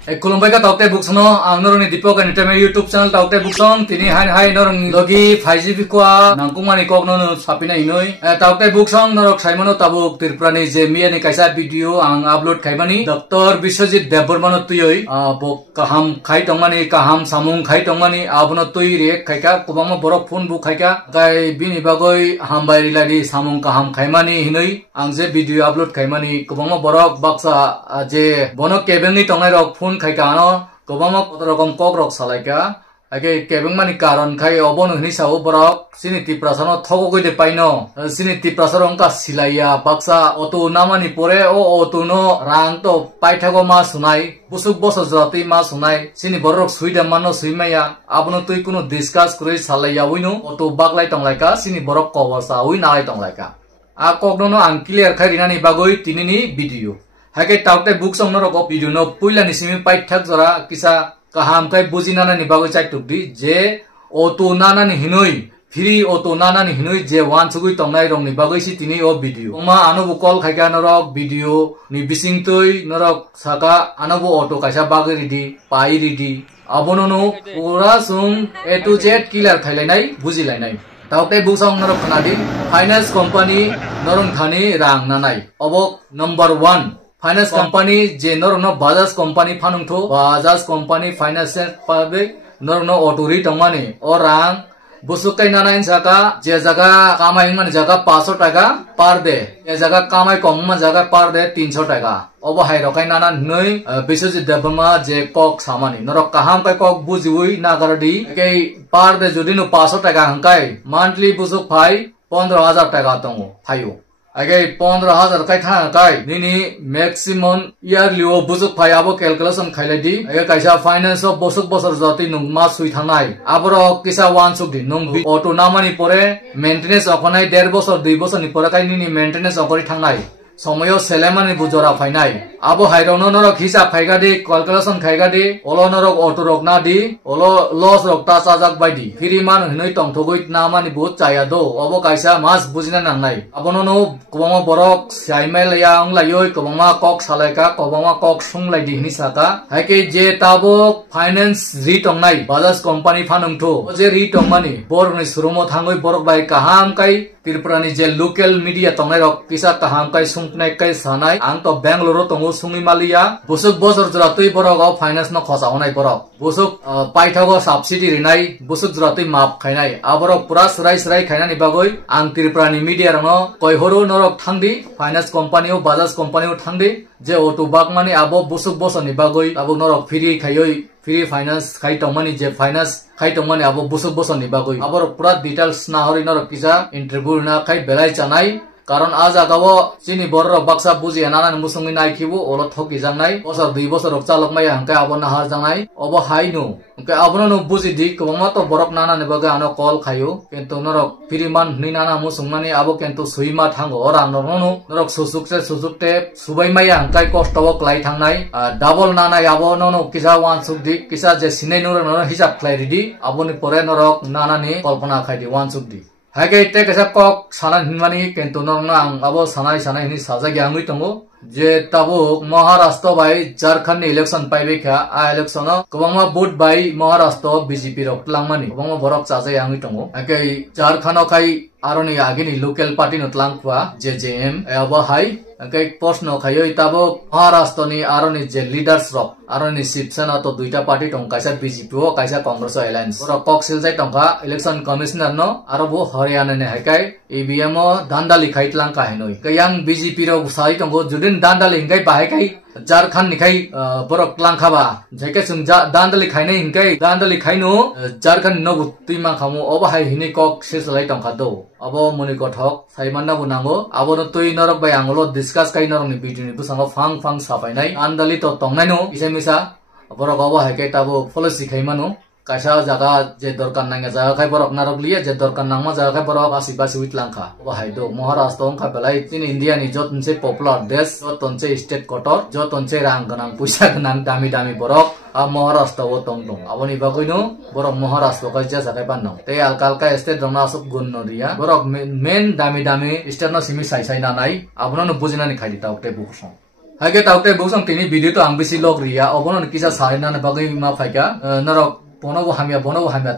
Kulumbai ka taukte buksono ang norong ni Dipok and Itame YouTube channel taukte buksong tini hai norong logi 5GB kwa nangkumani kok no sapina inoi taukte buksong norok saimono tabuk tirprani je miya ni kaisa video ang upload kaimani Dr. Biswajit Debormano tuyoi bok kaham khai tongmani kaham samung khai tongmani abono tui re khaika kubangma borok phone bu khaika gai bini bagoi hambai ladi samung kaham khaimani hinoi ang je video upload kaimani kubangma borok baksa je bono kebengni tongnai rok phone khaika no kubangma kotorokam kok rok salaika age kebeng mani karon khai obono hini sao borok sini tiprasano thogo goide paino sini tiprasaro ongka silaiya baksa oto namani pore o oto no rang to paithago ma sunai busuk boso jati ma sunai sini borok suida mano suimaya abono tui kuno discuss kore salaiya wino oto baglai tonglaika sini borok kowasa ui nalai tonglaika a kokno ang clear khai rinani bagoi tinini video hake taukte buksong no rok video no puila ni simi paithak jora kisa kaham kai bujinana ni bagoi chai tukdi je oto nana ni hinoi free oto nana ni hinoi je wan chugui tongnai rong ni bagoi si tini o video oma anobu call khaika norok video ni bising toi norok saka anobu auto kaisa bagoi ridi pai ridi abono no pura sum A to Z clear khailainai bujilainai taukte buksong norok khanadi finance company norong thani rang nanai obok number 1 Finance company je norno Bajaj company phanungtho Bajaj company finance pabe norno autori tongmani orang busukai nanain saka je jaga kamai man jaga 500 টাকা per day e jaga kamai komma jaga per day 300 টাকা obo hai rokai nana noi Biswajit Deborma je kok samani norok kaham kai kok bujiui nagardi ke per day jodi no 500 টাকা hangkai monthly busuk phai 15000 টাকা tongo phayo Agai 15000 kai tha kai nini maximum yearly o busuk phai abo calculation khailadi agai kaisa finance of busuk bosor jati nung ma sui thangnai abro kisa wan sukdi nung auto namani pore maintenance okonai 1.5 bosor 2 bosor ni pore kai nini maintenance okori thangnai somoyo selemani bujora phainai abo hairono norok hisab phaigadi calculation khaigadi olo norok auto rok na di olo loss rok ta sajak baidi free man hinoi tongthogoi namani bu chaya do obo kaisa mas bujina nangnai abono no kubama borok saimel yang layoi kubama kok salaika kubama kok sunglai di hini saka haike je tabo finance ri tongnai Bajaj company phanungtho je ri tongmani borok ni surumo thangoi borok bai kaham kai tirprani je local media tongnai rok kisa kaham kai sungpnai kai sanai ang to Bangalore tongo sungi malia busuk bosor jratui borok finance no khosa honai borok busuk paithago subsidy rinai busuk jratui map khainai aborok pura srai khainani bagoi ang tirprani media rano koihoro norok thangdi finance company o Bajaj company o thangdi je auto bagmani abo busuk bosor ni bagoi abo norok free khaioi free finance khai tongmani je finance khai tongmani abo busuk bosor ni bagoi aborok pura details na hori norok kisa interview na khai belai chanai karon aja gawo chini borok baksa buji anana musungi nai khibu olo thoki jangnai bosor 2 bosor rok chalok mai hangkai abona har jangnai obo hainu ke abono no buji di kobama to borok nana ne baga ano call khayo kento norok piriman ni nana musungmani abo kento suima thango orang norok susukte subai mai hangkai kosto klai thangnai double nana abo no kisa wan sukdi kisa je sinai norok hisab klai ridi aboni pore norok nana ni kalpana khaidi wan sukdi Hage te kesa kok sanan hinmani kento norang abo sanai ni sajagi angui tongo je tabo Maharashtra bai Jharkhand election paibe kha a election no kobangma vote bai Maharashtra BJP rok tlangmani kobangma borok chajai angui tongo age Jharkhand kai aroni agini local party no tlangkwa JJM abo hai age post no khayo tabo Maharashtra ni aroni je leaders rok aroni Shiv Sena to duita party tong kaisa BJP o kaisa Congress alliance borok kok siljai tongka election commissioner no aro bo Haryana ne hakai EVM o dandali khai tlang ka henoi kayang BJP rok sai tongo judin dandali hingai bahai kai Jharkhand ni khai borok langkhaba jeke sung dandali khaine hingai dandali khaino Jharkhand no tuima khamu oba hai hini kok sesalai tongka do abo muni kothok saimanna bunango abo no tui norok bai angolo discuss kai norok ni video ni busango fang sapainai andali to tongnai no isemisa borok oba hai kai tabo policy khaimano kaisa jaga je dorkan nanga jaga khai borok narok liya je dorkan nangma jaga khai borok asibasi wit langkha oba hai do Maharashtra ongkha belai tin India ni jotonse popular desh jotonse state kotor jotonse rang ganang puisa ganang dami borok a Maharashtra o tongtong aboni bagoino borok Maharashtra kai ja sakai panno te alkalka state rona asuk gun no dia borok main dami state no simi sai na nai abono no bujina ni khai dita okte bukusong Hage taukte busong tini video to ang bisi log ria obono kisa sarina na bagay ma phaika narok bono bo hamia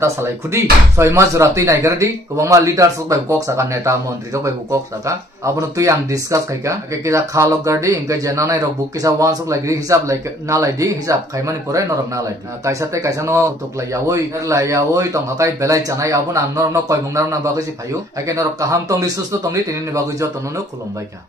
ta salai khudi soi ma jurati nai gardi kobama leader sok bai kok saka neta mantri tok bai kok saka abono tu yang discuss kaika ke kisa khalok gardi ingka jana nai rok buk kisa wan sok lagi hisab like na lai di hisab khaimani pore norok na lai kaisa te kaisa no tok lai yawoi tong hakai belai chanai abon an norok no koi bung na bagay si phayu ake norok kaham tong li susto tong li tini bagay jo tonono khulom bai ka